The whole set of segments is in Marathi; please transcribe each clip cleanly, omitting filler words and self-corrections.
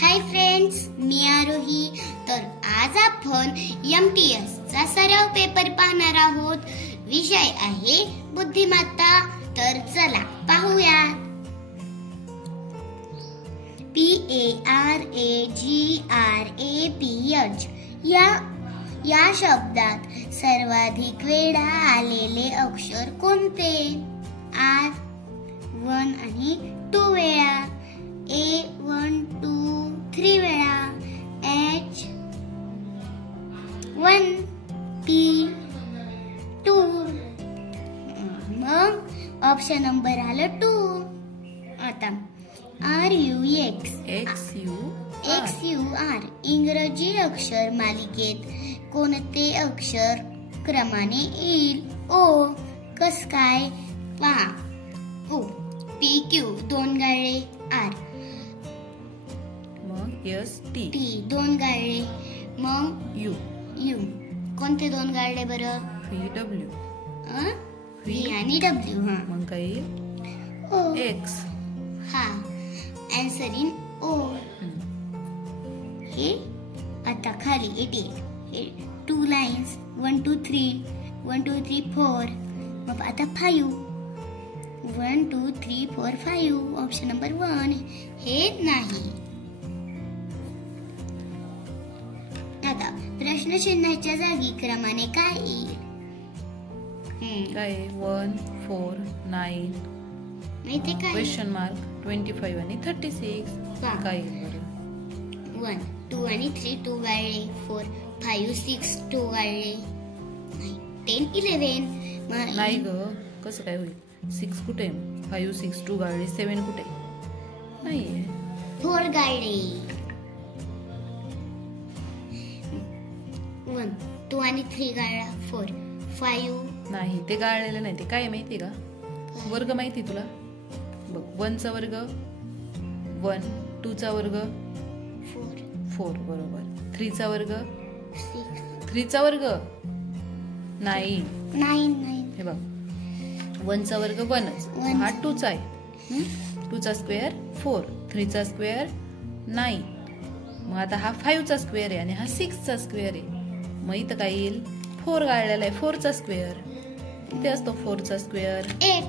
हाय फ्रेंड्स, मी आरोही. तर आज आपण MTS चा सराव पेपर पाहणार आहोत. विषय आहे बुद्धिमत्ता. तर चला पाहूया. PARAGRAPH या शब्दात सर्वाधिक वेळा आलेले अक्षर कोणते? R 1 आणि 2 वेळा, A 1 2 3 वेळा, H 1 T 2. मग ऑप्शन नंबर आलं 2. आता XUR इंग्रजी अक्षर मालिकेत कोणते अक्षर क्रमाने येईल? O. कस काय? पहा. O PQ 2 गाळे, R मग ST T 2 गाळे, मग U कोणते 2 गाळे बरं? VW V आणि W. हा मग काही O X. हा आन्सर इन O. हे आता खाली येते 2 लाईन्स 1 2 3 1 2 3 4. मग आता 5 1 2 3 4 5. ऑप्शन नंबर 1 हे नाही. आता प्रश्नचिन्हाच्या जागी क्रमाने काय येईल? काय 1 4 9 माहिती काय? क्वेश्चन मार्क 25 आणि 36. काय बरं? 1 2 आणि 3 2 गाळले, 4 5 6 2 गाळले, 10 11. नाही ग, कसं काय होईल? 6 कुठे? 5 6 2 गाळले, 7 कुठे? नाहीये. 4 गाळले. 1 2 आणि 3 गाळला, 4 5. नाही, ते गाळलेलं नाही. ते काय माहिती का? वर्ग माहिती तुला? बघ, 1 चा वर्ग 1, 2 चा वर्ग 4 बरोबर, 3 चा वर्ग 3 चा वर्ग 9. हे बघ, 1 चा वर्ग 1च, हा 2 चा आहे. 2 चा स्क्वेअर 4, 3 चा स्क्वेअर 9. मग आता हा 5 चा स्क्वेअर आहे आणि हा 6 चा स्क्वेअर आहे. मग इथं काय येईल? 4 गाळलेला आहे, 4 चा स्क्वेअर. किती असतो 4 चा स्क्वेअर? 8.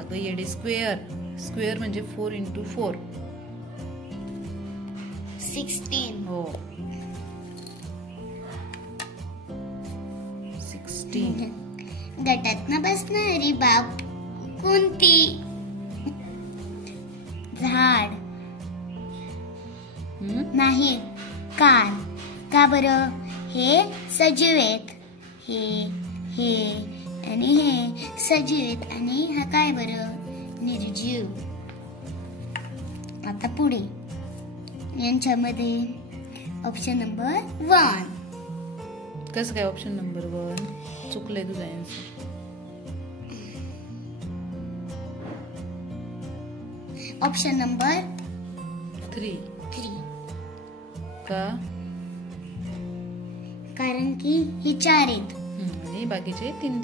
अगं येडे, स्क्वेअर म्हणजे 4 × 4 16. हो, 16. गटात न बसणारी बाब कोणती? झाड नाही, कार. का बरं? हे सजीव आहेत, हे आणि हे सजीव आहेत आणि हा काय बरं? निर्जीव. आता पुढे यांच्यामध्ये ऑप्शन नंबर 1. कसं काय ऑप्शन नंबर 1? चुकलंय तुझं आन्सर. Option number 3. 3. का? कारण की हे 4 आहेत आणि बाकीचे 3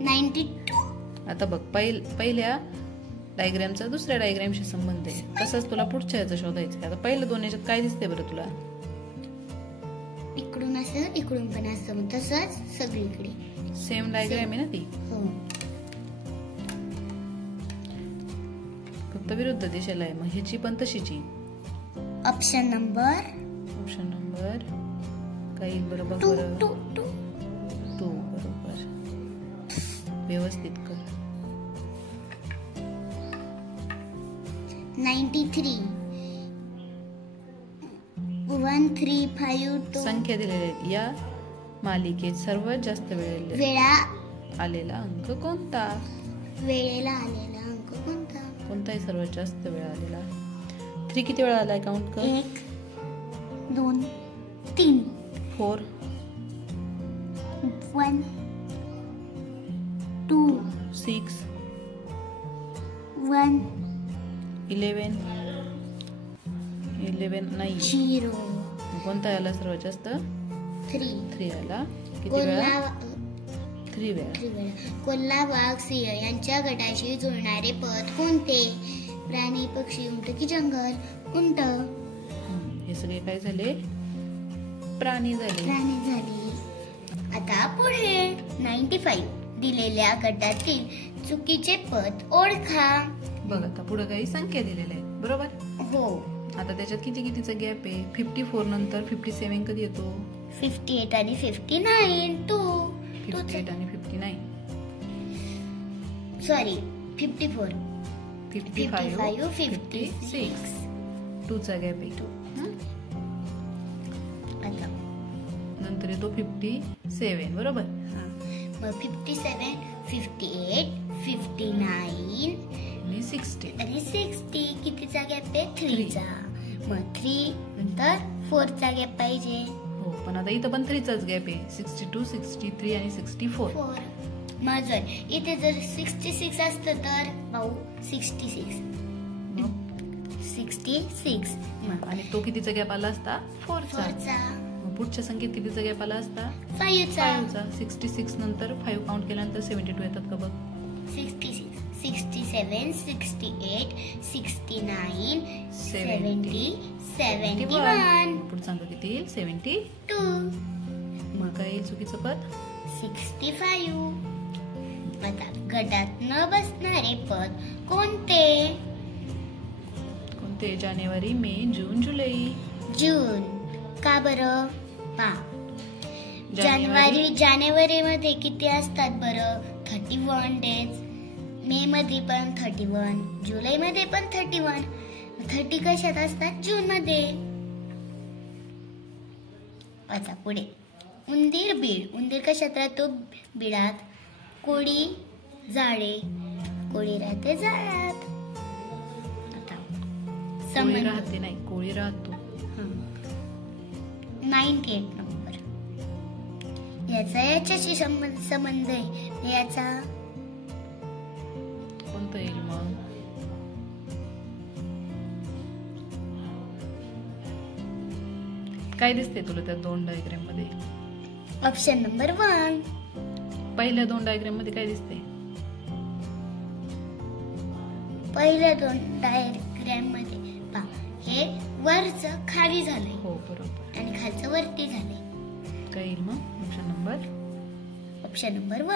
92. आता बघ, पहिल्या डायग्रामचा दुसऱ्या डायग्रामशी संबंध आहे. तसंच तुला पुढच्या याचं शोधायचं. आता पहिल्या 2 याच्यात काय दिसते बरं तुला? इकडून असं, इकडून पण असं, तसंच सगळीकडे सेम डायग्राम आहे ना ती. हो, फक्त विरुद्ध दिशेला आहे. मग ह्याची पण तशीची. ऑप्शन नंबर काय येईल बरं? बघ बरं. 2 बरोबर. व्यवस्थित कर. 93 1 3 5 2. संख्या दिलेल्या आहेत. या मालिकेत सर्वात जास्त वेळा आलेला अंक कोणता? वेळेला आलेला अंक कोणता? कोणताही सर्वात जास्त वेळा आलेला? 3 किती वेळा आलाय? काउंट कर. 1 2 3 4 1 2 6 1 11 नाही. 0. कोणता आला सर्वात जास्त? 3 आला. किती वेळा? 3 वेळा. कोल्हा, वाघ, सिंह यांच्या गटाशी जुळणारे पद कोणते? प्राणी पक्षी उंट की जंगल उंट हे सगळे काय झाले? प्राणी झाले. आता पुढे 95 दिलेल्या गटातील चुकीचे पद ओळखा. बघ आता पुढे काही संख्या दिलेल्या आहेत बरोबर. हो. आता त्याच्यात कितीचा गॅप आहे? 54 नंतर 57 कधी येतो? 58 आणि 59. 58 आणि 59 सॉरी 54 55 56 2 चा गॅप आहे. आता नंतर येतो 57 बरोबर. मग 57 58 59 आणि 60 आणि 60 कितीचा गॅप आहे? 3 चा. मग 3 नंतर 4 चा गॅप पाहिजे. हो पण आता इथं पण 3 चाच गॅप आहे. 62 63 आणि 64. मग जर इथे जर 66 असतं तर भाऊ 66 आणि तो कितीचा गॅप आला असता? 4 चा. मग पुढच्या संख्येत कितीचा गॅप आला असता? 5 चा. 66 नंतर 5 काउंट केल्यानंतर 72 येतात का बघ. 66 67 68 69 70 71. पुढचा अंक किती येईल? 72. मग काय येईल चुकीचं पद? 65. आता गटात न बसणारे पद कोणते? जानेवारी, मे, जून, जुलै. जून. का बरं? जानेवारी मध्ये किती असतात बरं? 31 डेज. मे मध्ये पण 31, जुलै मध्ये पण 31. 30 कशात असतात? जून मध्ये. आता पुढे उंदीर बीड. उंदीर कशात राहतो? बिडात. कोळी जाळे. कोळी राहते जाळ्यात. कोळी राहते नाही, कोळी राहतो. 98 नंबर. याच्याशी संबंध आहे. याचा कोणतं येईल मग? काय दिसते तुला त्या 2 डायग्राम मध्ये? Option number 1. पहिल्या 2 डायग्राम मध्ये काय दिसते? पहिल्या 2 डायग्राम मध्ये हे वरचं खाली झालंय. हो बरोबर. आणि खालचं वरती झालंय. काय येईल मग? Option number 1.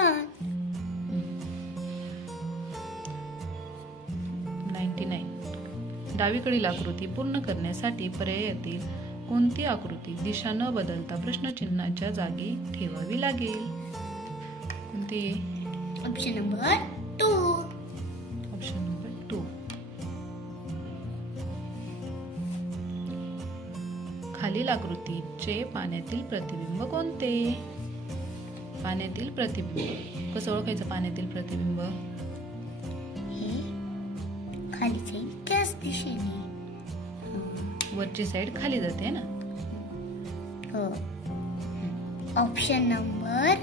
99. डावीकडील आकृती पूर्ण करण्यासाठी पर्यायातील कोणती आकृती दिशा न बदलता प्रश्नचिन्हाच्या जागी ठेवावी लागेल? कोणती? Option number 2. खालील आकृतीचे पाण्यातील प्रतिबिंब कोणते? पाण्यातील प्रतिबिंब कसं ओळखायचं? पाण्यातील प्रतिबिंब हे खालीचे त्याच दिशेने. वरची साइड खाली जाते ना. हो. Option number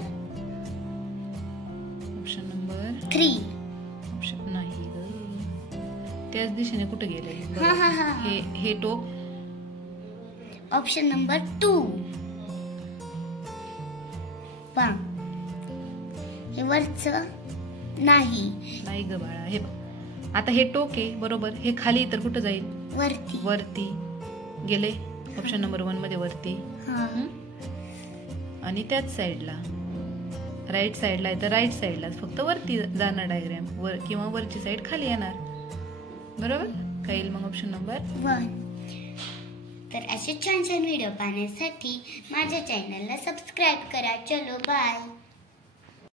3. ऑप्शन नाही त्याच दिशेने कुठे गेले? हे टोक. Option number 2. हे वरचं नाही ग बाळा. हे बघ आता हे टोक आहे बरोबर. हे खाली तर कुठं जाईल? वरती गेले. ऑप्शन नंबर 1 मध्ये वरती. आणि त्याच साइडला राईट साइडला आहे तर राईट साइडला फक्त वरती जाणार डायग्राम किंवा वरची साइड खाली येणार बरोबर. काय येईल मग? Option number 1. तर असे छान छान व्हिडिओ पाहण्यासाठी माझ्या चॅनलला सबस्क्राईब करा. चलो बाय.